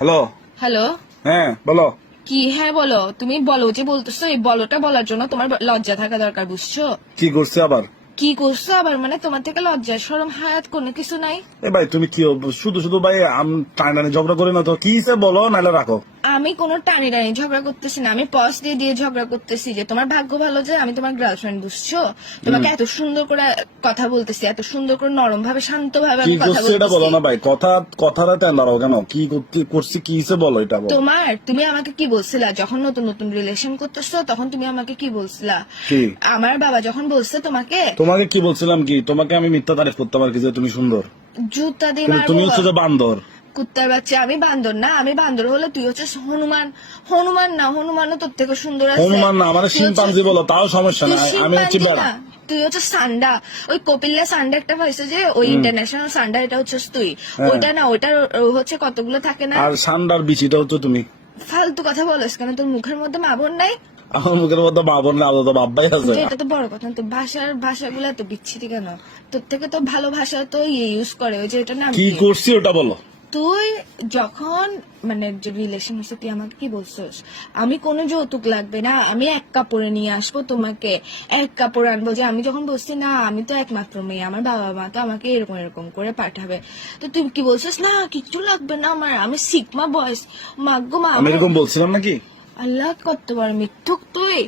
Hello. Hello. হ্যাঁ বলো। কি হ্যাঁ বলো? তুমি বলো যে বলতেছো, এই বলোটা বলার জন্য তোমার লজ্জা থাকা দরকার, বুঝছো? কি করছে আবার? কি করছো আবার মানে? তোমার থেকে লজ্জা শরম হায়াত কোনো কিছু নাই? এ ভাই তুমি কি শুধু শুধু ভাই টানি ঝগড়া করি না তো, কি বলো নাহলে রাখো। আমি কোনো টানি টানি ঝগড়া করতেছি না, আমি পজ দিয়ে দিয়ে ঝগড়া করতেছি যে তোমার ভাগ্য ভালো যে আমি তোমার গার্লফ্রেন্ড, বুঝছো? তোমাকে এত সুন্দর করে কথা বলতেছি, এত সুন্দর করে নরম ভাবে শান্ত ভাবে কি আমি কথা করছে এটা বলো বলতেছি। না ভাই, কথাটা দাঁড়াও কেন, কি করছি কি বলো এটা বলো। তুমি আমাকে কি বলছিলা যখন নতুন নতুন রিলেশন করতেছো? তখন তুমি আমাকে কি বলছিলা? কি আমার বাবা যখন বলছে তোমাকে কি বলছিলাম, কি তোমাকে আমি মিথ্যা তারিফ করতে পারি কি যে তুমি সুন্দর, জুতা দিয়ে কিন্তু তুমি হচ্ছে যে মারবো? বান্দর। কুত্তার বাচ্চা, আমি বান্দর না? আমি বান্দর হলে তুই হচ্ছে হনুমান। হনুমান না, হনুমানও তোর থেকে সুন্দর আছে। হনুমান না, আমার তুই হচ্ছে- শিম্পাঞ্জি বলো তাও সমস্যা তুই নাই, আমি হচ্ছে শিম্পাঞ্জি বেড়া। না, তুই হচ্ছে সান্ডা। ওই কপিল্লা সান্ডা একটা হয়েছে যে ওই ইন্টারন্যাশনাল সান্ডা, এটা হচ্ছে তুই। হ্যাঁ। ওইটা না, ওইটার হচ্ছে কতগুলো থাকে না। আর সান্ডার বিচিটা হচ্ছে তুমি। ফালতু কথা বলিস কেন? তোর মুখের মধ্যে মাবন নাই? আমার মুখের মধ্যে বাবর না, আলাদা বাব্বাই আছে। এটা তো বড় কথা না, তো ভাষাগুলো এত বিচ্ছিরি কেন? তোর থেকে তো ভালো ভাষা তো ইউজ করে, ওই যে এটা নাম কি কি? করছি ওটা বলো। তুই যখন মানে রিলেশন হচ্ছে, তুই আমাকে কি বলছিস? আমি কোনো যৌতুক লাগবে না, আমি এক কাপড়ে নিয়ে আসবো তোমাকে, এক কাপড় আনবো। যে আমি যখন বলছি না আমি তো একমাত্র মেয়ে, আমার বাবা মা তো আমাকে এরকম এরকম করে পাঠাবে, তো তুই কি বলছিস? না কিচ্ছু লাগবে না আমার, আমি সিগমা বয়স। মাগ্গো মা, আমি এরকম বলছিলাম নাকি? আল্লাহ কত বড় মিথ্যুক তুই।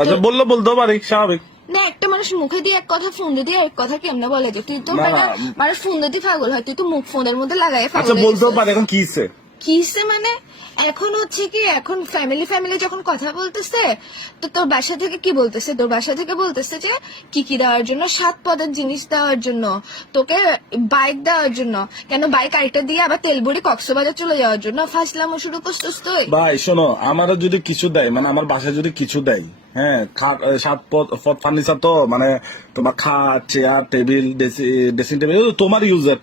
আচ্ছা বলতেও পারি, স্বাভাবিক না, একটা মানুষ মুখে দিয়ে এক কথা, ফোন দিয়ে এক কথা কেমনে বলে? যে তুই তো না, না। মানুষ ফোন দিয়ে পাগল হয়, তুই তো মুখ ফোনের মধ্যে লাগাই পাগল আচ্ছা হয়ে বলতেও গেছিস। পারি, এখন কি ইচ্ছে? কিসে মানে? এখন হচ্ছে কি, এখন ফ্যামিলি যখন কথা বলতেছে, তো তোর বাসা থেকে কি বলতেছে? তোর বাসা থেকে বলতেছে যে কি দেওয়ার জন্য, 7 পদের জিনিস দেওয়ার জন্য, তোকে বাইক দেওয়ার জন্য। কেন বাইক আরেকটা দিয়ে আবার তেলবুড়ি কক্সবাজার চলে যাওয়ার জন্য ফাজলামো শুরু করছিস তুই? ভাই শোনো, আমারও যদি কিছু দেয়, মানে আমার বাসায় যদি কিছু দেয়, হ্যাঁ 7 পদ ফার্নিচার তো মানে তোমার খাট চেয়ার টেবিল ড্রেসিং টেবিল তোমার ইউজার,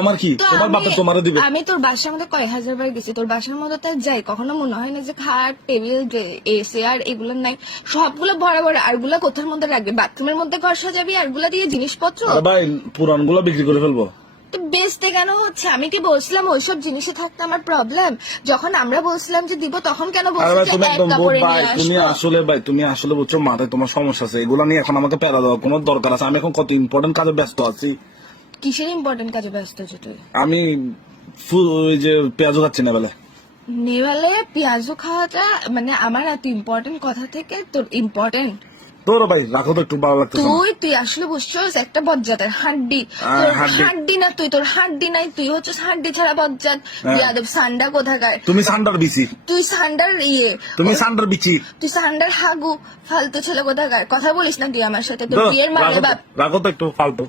আমার কি তো তোমার বাপে তোমারও দিবে? আমি তোর বাসার মধ্যে কয়েক হাজার বার গেছি, তোর বাসার মধ্যে তো যাই, কখনো মনে হয় না যে খাট টেবিল এসে আর এগুলো নাই? সবগুলো ভরা ভরা, আরগুলা কোথার মধ্যে রাখবি? বাথরুমের মধ্যে ঘর সাজাবি আরগুলা দিয়ে জিনিসপত্র? আরে ভাই পুরান গুলো বিক্রি করে ফেলবো। তো বেচতে কেন হচ্ছে? আমি কি বলছিলাম ওইসব জিনিসে থাকতে আমার প্রবলেম? যখন আমরা বলছিলাম যে দিব, তখন কেন আরে বলছিস ভাই যে তুমি এক একদম কাপড়ে ভাই, নিয়ে তুমি আসবো? আসলে ভাই তুমি আসলে বুঝছো, মাথায় তোমার সমস্যা আছে, এগুলো নিয়ে এখন আমাকে প্যারা দেওয়ার কোনো দরকার আছে? আমি এখন কত ইম্পর্টেন্ট কাজে ব্যস্ত আছি। কিসের ইম্পর্টেন্ট কাজে ব্যস্ত আছো তুই? আমি ওই যে পেঁয়াজও খাচ্ছি না বেলা। নেওয়ালে পেঁয়াজও খাওয়াটা মানে আমার এত ইম্পর্টেন্ট কথা থেকে তোর ইম্পর্টেন্ট? তোর ভাই রাখো তো, একটু ভালো লাগতেছে না। তুই আসলে বুঝছস একটা বজ্জাতের হাড্ডি। তোর হাড্ডি না, তোর হাড্ডি নাই, তুই হচ্ছে হাড্ডি ছাড়া বজ্জাত। ইয়াদব সান্ডা কোথাকার। তুমি সান্ডার বিচি, তুই সান্ডার তুমি সান্ডার বিচি। তুই সান্ডার হাগু ফালতু ছেলে কোথাকার। কথা বলিস না তুই আমার সাথে, তোর বিয়ের মালে বাপ। রাখো তো একটু ফালতু।